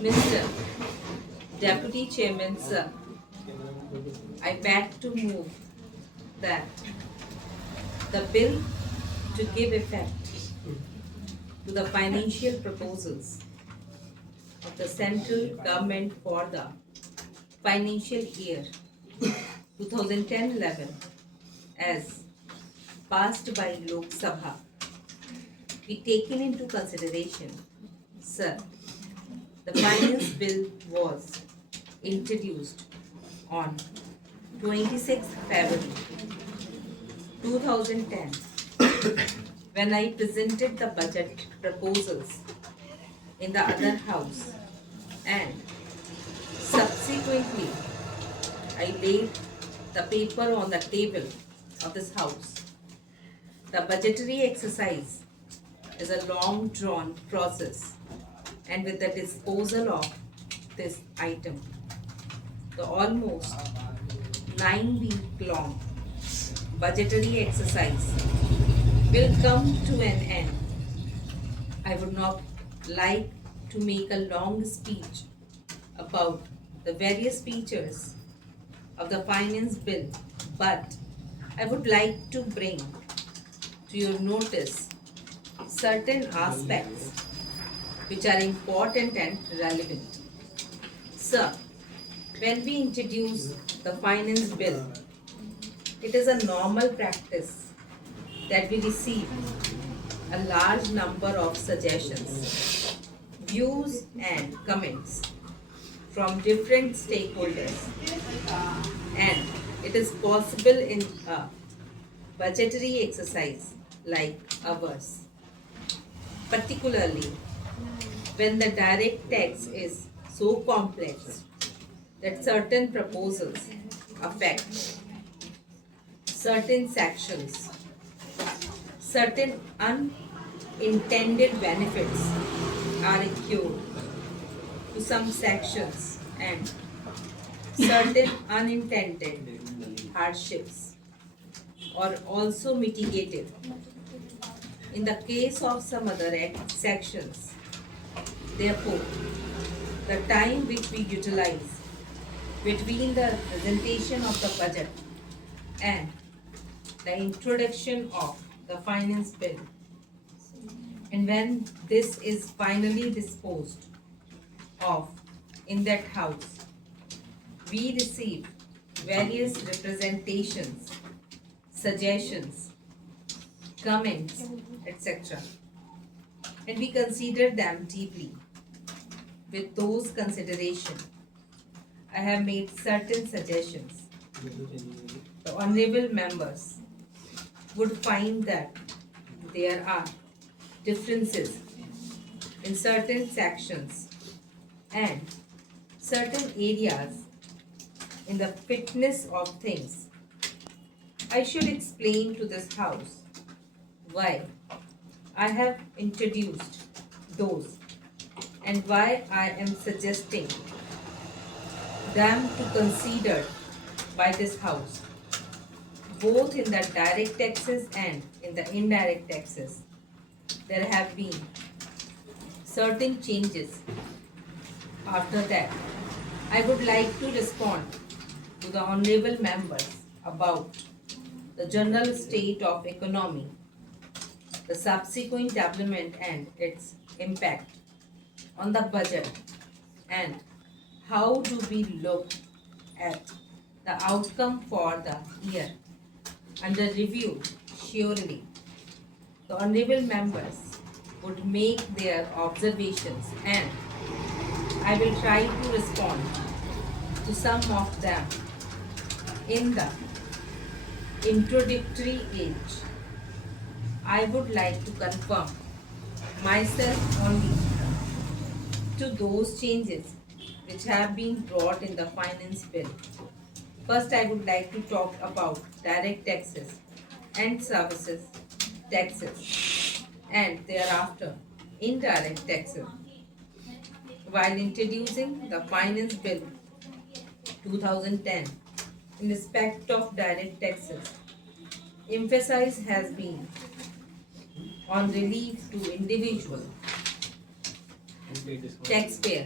Mr. Deputy Chairman, sir, I beg to move that the bill to give effect to the financial proposals of the central government for the financial year 2010-11 as passed by Lok Sabha be taken into consideration. Sir, the finance bill was introduced on 26th February 2010 when I presented the budget proposals in the other house, and subsequently I laid the paper on the table of this house. The budgetary exercise is a long drawn process, and with the disposal of this item, the almost 9-week long budgetary exercise will come to an end. I would not like to make a long speech about the various features of the finance bill, but I would like to bring to your notice certain aspects which are important and relevant. Sir, when we introduce the finance bill, it is a normal practice that we receive a large number of suggestions, views, and comments from different stakeholders, and it is possible in a budgetary exercise like ours, particularly when the direct tax is so complex that certain proposals affect certain sections, certain unintended benefits are accrued to some sections, and certain unintended hardships are also mitigated in the case of some other sections. Therefore, the time which we utilize between the presentation of the budget and the introduction of the finance bill, and when this is finally disposed of in that house, we receive various representations, suggestions, comments, etc. And we consider them deeply. With those considerations, I have made certain suggestions. The honorable members would find that there are differences in certain sections and certain areas in the fitness of things. I should explain to this house why I have introduced those and why I am suggesting them to consider by this house, both in the direct taxes and in the indirect taxes. There have been certain changes. After that, I would like to respond to the honorable members about the general state of economy, the subsequent development and its impact on the budget, and how do we look at the outcome for the year under review. Surely, the honorable members would make their observations, and I will try to respond to some of them in the introductory age. I would like to confirm myself only to those changes which have been brought in the finance bill. First, I would like to talk about direct taxes and services taxes, and thereafter indirect taxes. While introducing the finance bill 2010 in respect of direct taxes, emphasis has been on relief to individual taxpayer